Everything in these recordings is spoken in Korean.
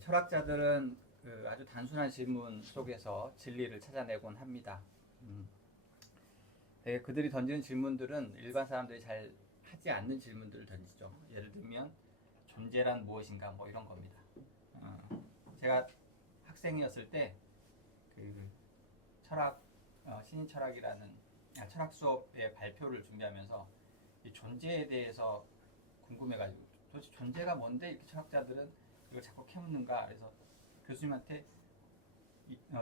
철학자들은 그 아주 단순한 질문 속에서 진리를 찾아내곤 합니다. 그들이 던지는 질문들은 일반 사람들이 잘 하지 않는 질문들을 던지죠. 예를 들면 존재란 무엇인가 뭐 이런 겁니다. 제가 학생이었을 때 그 신인 철학이라는 철학 수업의 발표를 준비하면서 이 존재에 대해서 궁금해가지고 도대체 존재가 뭔데 이렇게 철학자들은 이걸 자꾸 캐묻는가. 그래서 교수님한테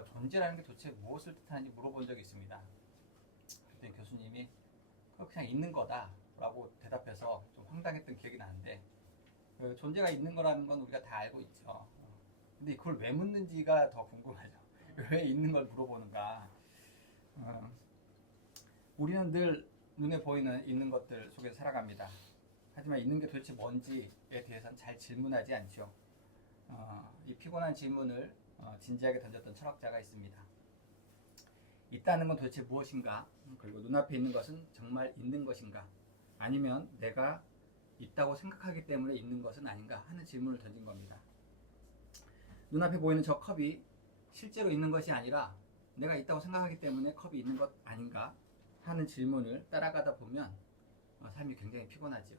존재라는 게 도대체 무엇을 뜻하는지 물어본 적이 있습니다. 그랬더니 교수님이 그냥 있는 거다라고 대답해서 좀 황당했던 기억이 나는데, 존재가 있는 거라는 건 우리가 다 알고 있죠. 근데 그걸 왜 묻는지가 더 궁금하죠. 왜 있는 걸 물어보는가. 우리는 늘 눈에 보이는 있는 것들 속에 살아갑니다. 하지만 있는 게 도대체 뭔지에 대해서는 잘 질문하지 않죠. 이 피곤한 질문을 진지하게 던졌던 철학자가 있습니다. 있다는 건 도대체 무엇인가? 그리고 눈앞에 있는 것은 정말 있는 것인가? 아니면 내가 있다고 생각하기 때문에 있는 것은 아닌가? 하는 질문을 던진 겁니다. 눈앞에 보이는 저 컵이 실제로 있는 것이 아니라 내가 있다고 생각하기 때문에 컵이 있는 것 아닌가? 하는 질문을 따라가다 보면 삶이 굉장히 피곤하죠.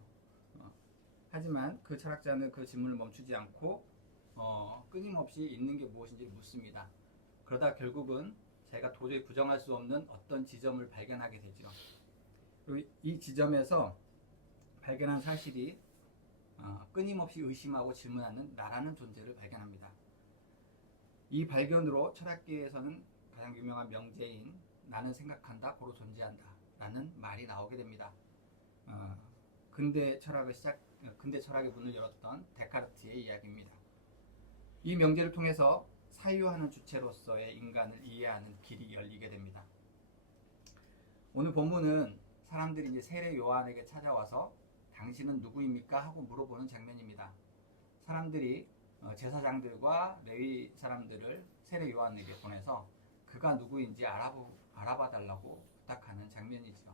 하지만 그 철학자는 그 질문을 멈추지 않고 끊임없이 있는 게 무엇인지 묻습니다. 그러다 결국은 자기가 도저히 부정할 수 없는 어떤 지점을 발견하게 되죠. 그리고 이 지점에서 발견한 사실이 끊임없이 의심하고 질문하는 나라는 존재를 발견합니다. 이 발견으로 철학계에서는 가장 유명한 명제인 나는 생각한다, 고로 존재한다 라는 말이 나오게 됩니다. 근대 철학의 문을 열었던 데카르트의 이야기입니다. 이 명제를 통해서 사유하는 주체로서의 인간을 이해하는 길이 열리게 됩니다. 오늘 본문은 사람들이 이제 세례 요한에게 찾아와서 당신은 누구입니까? 하고 물어보는 장면입니다. 사람들이 제사장들과 레위 사람들을 세례 요한에게 보내서 그가 누구인지 알아봐 달라고 부탁하는 장면이죠.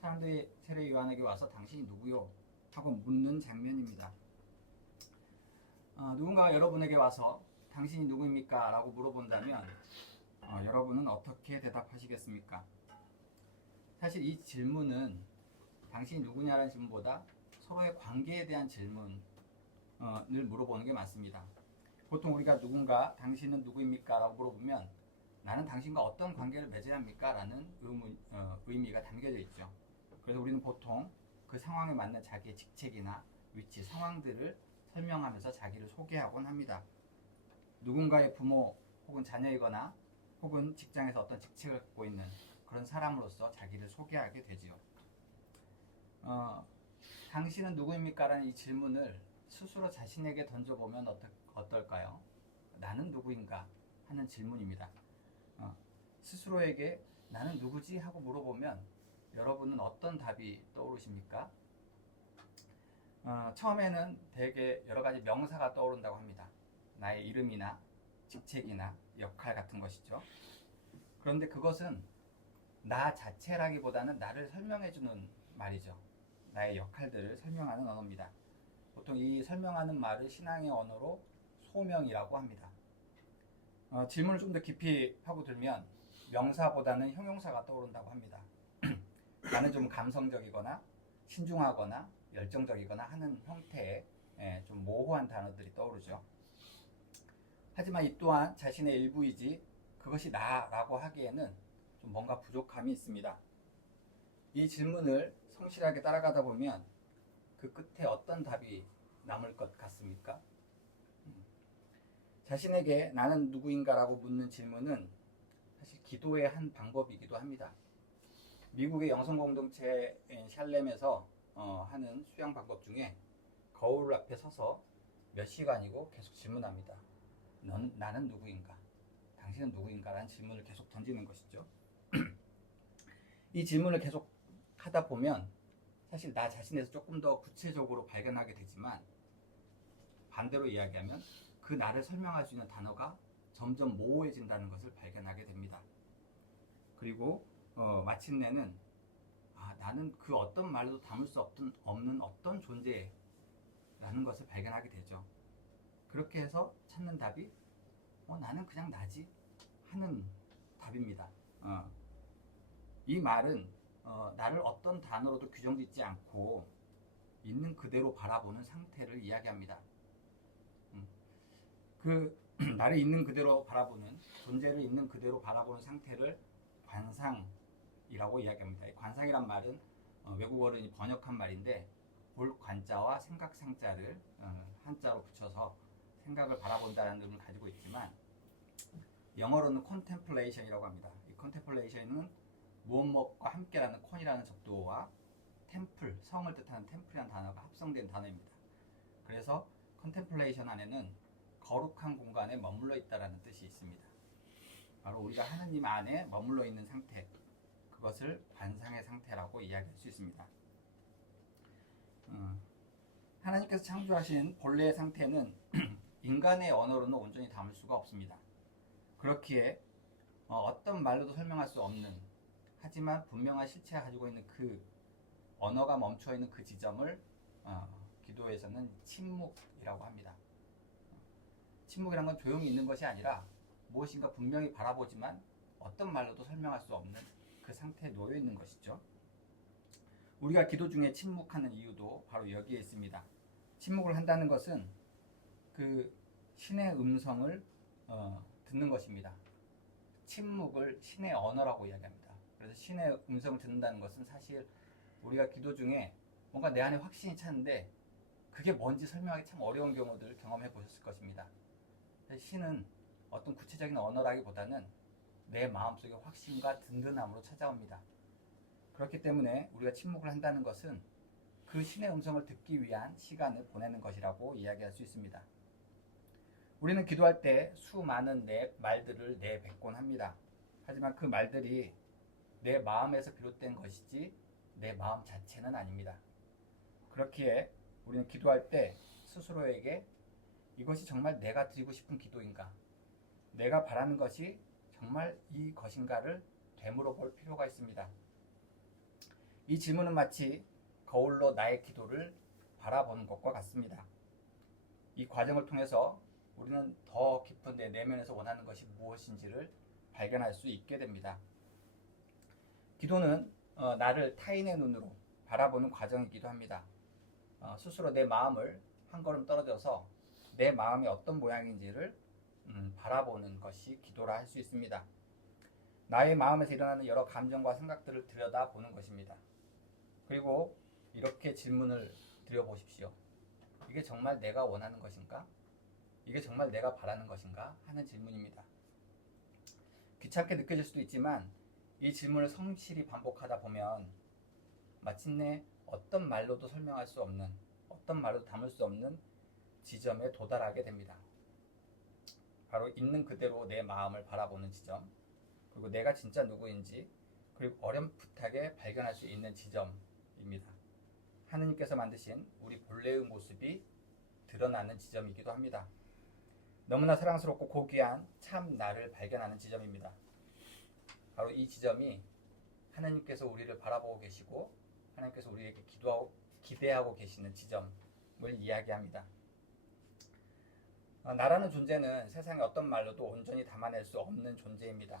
사람들이 세례 요한에게 와서 당신이 누구요? 하고 묻는 장면입니다. 누군가가 여러분에게 와서 당신이 누구입니까? 라고 물어본다면 여러분은 어떻게 대답하시겠습니까? 사실 이 질문은 당신이 누구냐라는 질문보다 서로의 관계에 대한 질문을 물어보는 게 맞습니다. 보통 우리가 누군가 당신은 누구입니까? 라고 물어보면 나는 당신과 어떤 관계를 맺어야 합니까? 라는 의미가 담겨져 있죠. 그래서 우리는 보통 그 상황에 맞는 자기의 직책이나 위치, 상황들을 설명하면서 자기를 소개하곤 합니다. 누군가의 부모 혹은 자녀이거나 혹은 직장에서 어떤 직책을 갖고 있는 그런 사람으로서 자기를 소개하게 되지요. 당신은 누구입니까? 라는 이 질문을 스스로 자신에게 던져보면 어떨까요? 나는 누구인가? 하는 질문입니다. 스스로에게 나는 누구지? 하고 물어보면 여러분은 어떤 답이 떠오르십니까? 처음에는 대개 여러 가지 명사가 떠오른다고 합니다. 나의 이름이나 직책이나 역할 같은 것이죠. 그런데 그것은 나 자체라기보다는 나를 설명해주는 말이죠. 나의 역할들을 설명하는 언어입니다. 보통 이 설명하는 말을 신앙의 언어로 소명이라고 합니다. 질문을 좀 더 깊이 파고들면 명사보다는 형용사가 떠오른다고 합니다. 나는 좀 감성적이거나 신중하거나 열정적이거나 하는 형태의 좀 모호한 단어들이 떠오르죠. 하지만 이 또한 자신의 일부이지 그것이 나라고 하기에는 좀 뭔가 부족함이 있습니다. 이 질문을 성실하게 따라가다 보면 그 끝에 어떤 답이 남을 것 같습니까? 자신에게 나는 누구인가라고 묻는 질문은 사실 기도의 한 방법이기도 합니다. 미국의 영성 공동체인 샬렘에서 하는 수양 방법 중에 거울 앞에 서서 몇 시간이고 계속 질문합니다. 나는 누구인가? 당신은 누구인가? 라는 질문을 계속 던지는 것이죠. 이 질문을 계속 하다 보면 사실 나 자신에서 조금 더 구체적으로 발견하게 되지만 반대로 이야기하면 그 나를 설명할 수 있는 단어가 점점 모호해진다는 것을 발견하게 됩니다. 그리고 마침내는 나는 그 어떤 말로도 담을 수 없는 어떤 존재라는 것을 발견하게 되죠. 그렇게 해서 찾는 답이 나는 그냥 나지 하는 답입니다. 이 말은 나를 어떤 단어로도 규정짓지 않고 있는 그대로 바라보는 상태를 이야기합니다. 그 나를 있는 그대로 바라보는, 존재를 있는 그대로 바라보는 상태를 관상이라고 이야기합니다. 관상이란 말은 외국 어른이 번역한 말인데, 볼 관자와 생각 상자를 한자로 붙여서 생각을 바라본다는 의미를 가지고 있지만, 영어로는 contemplation이라고 합니다. 이 contemplation은 무엇과 함께라는 con이라는 접두어와 템플, 성을 뜻하는 템플이라는 단어가 합성된 단어입니다. 그래서 contemplation 안에는 거룩한 공간에 머물러 있다라는 뜻이 있습니다. 바로 우리가 하느님 안에 머물러 있는 상태, 그것을 관상의 상태라고 이야기할 수 있습니다. 하나님께서 창조하신 본래의 상태는 인간의 언어로는 온전히 담을 수가 없습니다. 그렇기에 어떤 말로도 설명할 수 없는, 하지만 분명한 실체가 가지고 있는 그 언어가 멈춰있는 그 지점을 기도에서는 침묵이라고 합니다. 침묵이란 건 조용히 있는 것이 아니라 무엇인가 분명히 바라보지만 어떤 말로도 설명할 수 없는 그 상태에 놓여 있는 것이죠. 우리가 기도 중에 침묵하는 이유도 바로 여기에 있습니다. 침묵을 한다는 것은 그 신의 음성을 듣는 것입니다. 침묵을 신의 언어라고 이야기합니다. 그래서 신의 음성을 듣는다는 것은 사실 우리가 기도 중에 뭔가 내 안에 확신이 차는데 그게 뭔지 설명하기 참 어려운 경우들 경험해 보셨을 것입니다. 신은 어떤 구체적인 언어라기보다는 내 마음속의 확신과 든든함으로 찾아옵니다. 그렇기 때문에 우리가 침묵을 한다는 것은 그 신의 음성을 듣기 위한 시간을 보내는 것이라고 이야기할 수 있습니다. 우리는 기도할 때 수많은 말들을 내뱉곤 합니다. 하지만 그 말들이 내 마음에서 비롯된 것이지 내 마음 자체는 아닙니다. 그렇기에 우리는 기도할 때 스스로에게 이것이 정말 내가 드리고 싶은 기도인가? 내가 바라는 것이 정말 이 것인가를 되물어 볼 필요가 있습니다. 이 질문은 마치 거울로 나의 기도를 바라보는 것과 같습니다. 이 과정을 통해서 우리는 더 깊은 내 내면에서 원하는 것이 무엇인지를 발견할 수 있게 됩니다. 기도는 나를 타인의 눈으로 바라보는 과정이기도 합니다. 스스로 내 마음을 한 걸음 떨어져서 내 마음이 어떤 모양인지를 바라보는 것이 기도라 할 수 있습니다. 나의 마음에서 일어나는 여러 감정과 생각들을 들여다보는 것입니다. 그리고 이렇게 질문을 드려보십시오. 이게 정말 내가 원하는 것인가? 이게 정말 내가 바라는 것인가? 하는 질문입니다. 귀찮게 느껴질 수도 있지만 이 질문을 성실히 반복하다 보면 마침내 어떤 말로도 설명할 수 없는, 어떤 말로도 담을 수 없는 지점에 도달하게 됩니다. 바로 있는 그대로 내 마음을 바라보는 지점, 그리고 내가 진짜 누구인지, 그리고 어렴풋하게 발견할 수 있는 지점입니다. 하느님께서 만드신 우리 본래의 모습이 드러나는 지점이기도 합니다. 너무나 사랑스럽고 고귀한 참 나를 발견하는 지점입니다. 바로 이 지점이 하나님께서 우리를 바라보고 계시고 하나님께서 우리에게 기대하고 계시는 지점을 이야기합니다. 나라는 존재는 세상의 어떤 말로도 온전히 담아낼 수 없는 존재입니다.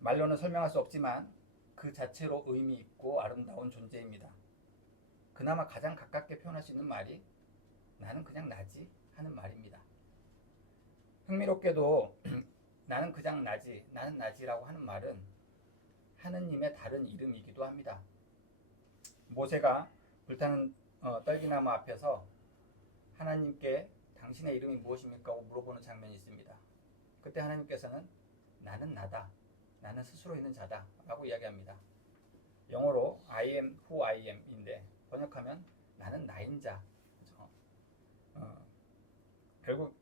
말로는 설명할 수 없지만 그 자체로 의미 있고 아름다운 존재입니다. 그나마 가장 가깝게 표현할 수 있는 말이 나는 그냥 나지 하는 말입니다. 흥미롭게도 나는 그냥 나지, 나는 나지라고 하는 말은 하느님의 다른 이름이기도 합니다. 모세가 불타는 떨기나무 앞에서 하나님께 당신의 이름이 무엇입니까? 하고 물어보는 장면이 있습니다. 그때 하나님께서는 나는 나다, 나는 스스로 있는 자다 라고 이야기합니다. 영어로 I am who I am 인데 번역하면 나는 나인 자. 결국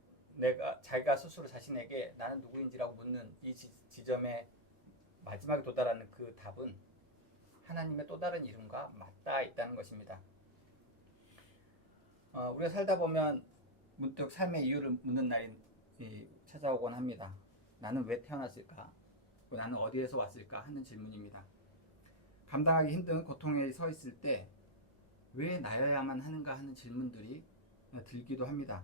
자기가 스스로 자신에게 나는 누구인지라고 묻는 이 지점에 마지막에 도달하는 그 답은 하나님의 또 다른 이름과 맞닿아 있다는 것입니다. 우리가 살다 보면 문득 삶의 이유를 묻는 날이 찾아오곤 합니다. 나는 왜 태어났을까? 나는 어디에서 왔을까? 하는 질문입니다. 감당하기 힘든 고통에 서 있을 때 왜 나여야만 하는가 하는 질문들이 들기도 합니다.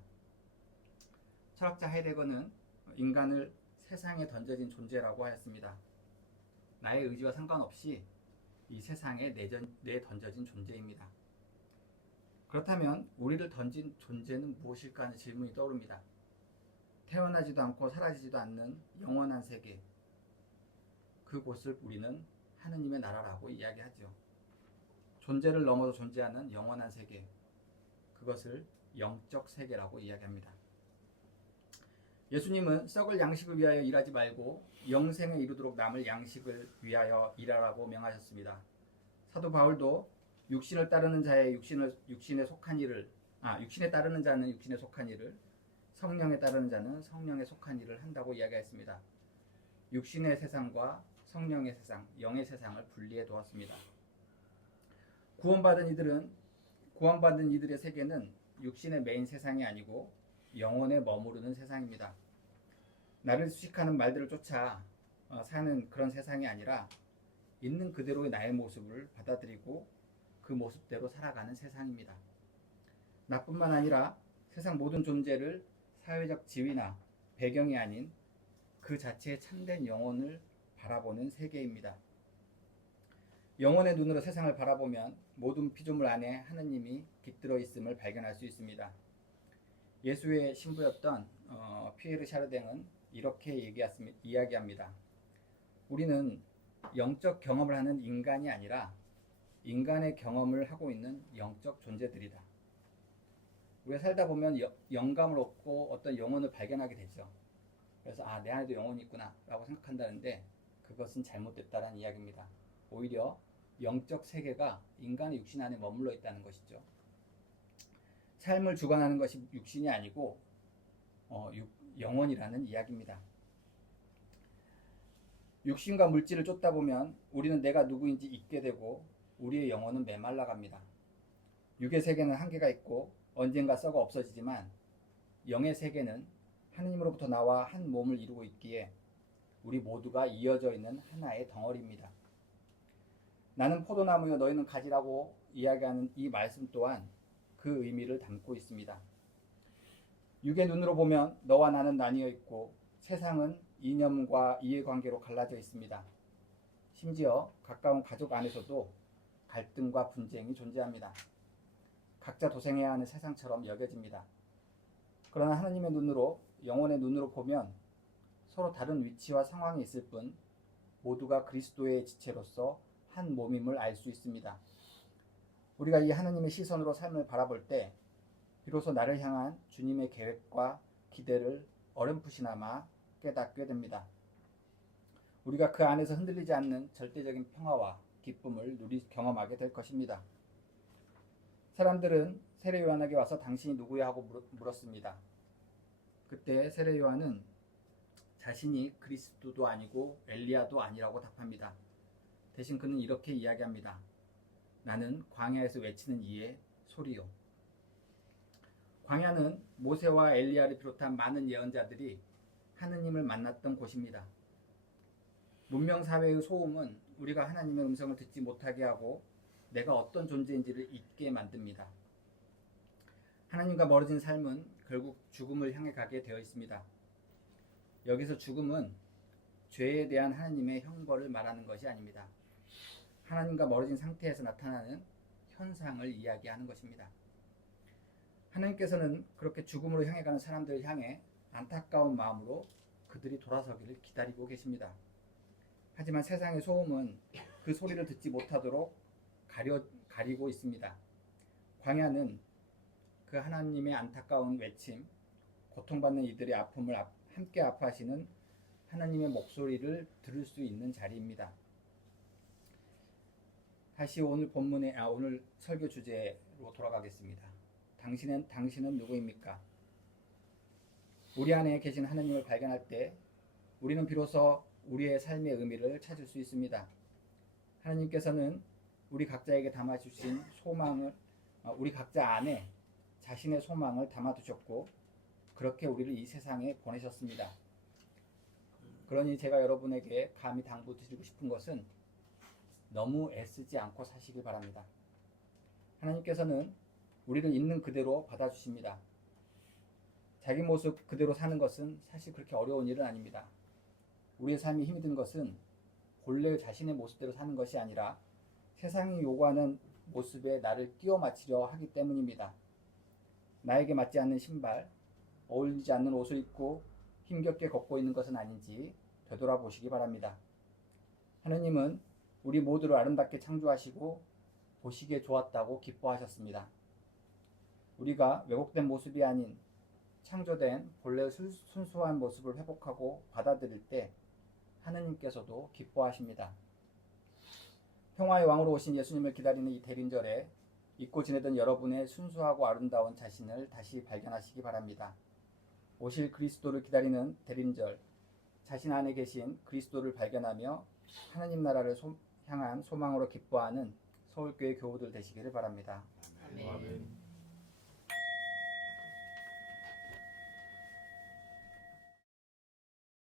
철학자 하이데거는 인간을 세상에 던져진 존재라고 하였습니다. 나의 의지와 상관없이 이 세상에 내던져진 존재입니다. 그렇다면 우리를 던진 존재는 무엇일까 하는 질문이 떠오릅니다. 태어나지도 않고 사라지지도 않는 영원한 세계, 그곳을 우리는 하느님의 나라라고 이야기하죠. 존재를 넘어서 존재하는 영원한 세계, 그것을 영적 세계라고 이야기합니다. 예수님은 썩을 양식을 위하여 일하지 말고 영생에 이르도록 남을 양식을 위하여 일하라고 명하셨습니다. 사도 바울도 육신을 따르는 자의 육신에 속한 일을 육신에 따르는 자는 육신에 속한 일을, 성령에 따르는 자는 성령에 속한 일을 한다고 이야기했습니다. 육신의 세상과 성령의 세상, 영의 세상을 분리해 두었습니다. 구원받은 이들의 세계는 육신의 메인 세상이 아니고 영혼에 머무르는 세상입니다. 나를 수식하는 말들을 쫓아 사는 그런 세상이 아니라 있는 그대로의 나의 모습을 받아들이고 그 모습대로 살아가는 세상입니다. 나뿐만 아니라 세상 모든 존재를 사회적 지위나 배경이 아닌 그 자체의 참된 영혼을 바라보는 세계입니다. 영혼의 눈으로 세상을 바라보면 모든 피조물 안에 하느님이 깃들어 있음을 발견할 수 있습니다. 예수의 신부였던 피에르 샤르댕은 이렇게 이야기합니다. 우리는 영적 경험을 하는 인간이 아니라 인간의 경험을 하고 있는 영적 존재들이다. 우리가 살다 보면 영감을 얻고 어떤 영혼을 발견하게 되죠. 그래서 내 안에도 영혼이 있구나 라고 생각한다는데 그것은 잘못됐다는 이야기입니다. 오히려 영적 세계가 인간의 육신 안에 머물러 있다는 것이죠. 삶을 주관하는 것이 육신이 아니고 영혼이라는 이야기입니다. 육신과 물질을 쫓다 보면 우리는 내가 누구인지 잊게 되고 우리의 영혼은 메말라갑니다. 육의 세계는 한계가 있고 언젠가 썩어 없어지지만 영의 세계는 하느님으로부터 나와 한 몸을 이루고 있기에 우리 모두가 이어져 있는 하나의 덩어리입니다. 나는 포도나무여 너희는 가지라고 이야기하는 이 말씀 또한 그 의미를 담고 있습니다. 육의 눈으로 보면 너와 나는 나뉘어 있고 세상은 이념과 이해관계로 갈라져 있습니다. 심지어 가까운 가족 안에서도 갈등과 분쟁이 존재합니다. 각자 도생해야 하는 세상처럼 여겨집니다. 그러나 하느님의 눈으로, 영혼의 눈으로 보면 서로 다른 위치와 상황이 있을 뿐 모두가 그리스도의 지체로서 한 몸임을 알 수 있습니다. 우리가 이 하느님의 시선으로 삶을 바라볼 때 비로소 나를 향한 주님의 계획과 기대를 어렴풋이나마 깨닫게 됩니다. 우리가 그 안에서 흔들리지 않는 절대적인 평화와 기쁨을 경험하게 될 것입니다. 사람들은 세례 요한에게 와서 당신이 누구야 하고 물었습니다. 그때 세례 요한은 자신이 그리스도도 아니고 엘리야도 아니라고 답합니다. 대신 그는 이렇게 이야기합니다. 나는 광야에서 외치는 이의 소리요. 광야는 모세와 엘리야를 비롯한 많은 예언자들이 하느님을 만났던 곳입니다. 문명사회의 소음은 우리가 하나님의 음성을 듣지 못하게 하고 내가 어떤 존재인지를 잊게 만듭니다. 하나님과 멀어진 삶은 결국 죽음을 향해 가게 되어 있습니다. 여기서 죽음은 죄에 대한 하나님의 형벌을 말하는 것이 아닙니다. 하나님과 멀어진 상태에서 나타나는 현상을 이야기하는 것입니다. 하나님께서는 그렇게 죽음으로 향해 가는 사람들을 향해 안타까운 마음으로 그들이 돌아서기를 기다리고 계십니다. 하지만 세상의 소음은 그 소리를 듣지 못하도록 가리고 있습니다. 광야는 그 하나님의 안타까운 외침, 고통받는 이들의 아픔을 함께 아파하시는 하나님의 목소리를 들을 수 있는 자리입니다. 다시 오늘 설교 주제로 돌아가겠습니다. 당신은 누구입니까? 우리 안에 계신 하나님을 발견할 때 우리는 비로소 우리의 삶의 의미를 찾을 수 있습니다. 하나님께서는 우리 각자에게 담아주신 소망을, 우리 각자 안에 자신의 소망을 담아두셨고 그렇게 우리를 이 세상에 보내셨습니다. 그러니 제가 여러분에게 감히 당부드리고 싶은 것은 너무 애쓰지 않고 사시길 바랍니다. 하나님께서는 우리를 있는 그대로 받아주십니다. 자기 모습 그대로 사는 것은 사실 그렇게 어려운 일은 아닙니다. 우리의 삶이 힘이 든 것은 본래 자신의 모습대로 사는 것이 아니라 세상이 요구하는 모습에 나를 끼워 맞추려 하기 때문입니다. 나에게 맞지 않는 신발, 어울리지 않는 옷을 입고 힘겹게 걷고 있는 것은 아닌지 되돌아보시기 바랍니다. 하느님은 우리 모두를 아름답게 창조하시고 보시기에 좋았다고 기뻐하셨습니다. 우리가 왜곡된 모습이 아닌 창조된 본래의 순수한 모습을 회복하고 받아들일 때 하느님께서도 기뻐하십니다. 평화의 왕으로 오신 예수님을 기다리는 이 대림절에 잊고 지내던 여러분의 순수하고 아름다운 자신을 다시 발견하시기 바랍니다. 오실 그리스도를 기다리는 대림절, 자신 안에 계신 그리스도를 발견하며 하느님 나라를 향한 소망으로 기뻐하는 서울교회 교우들 되시기를 바랍니다. 아멘.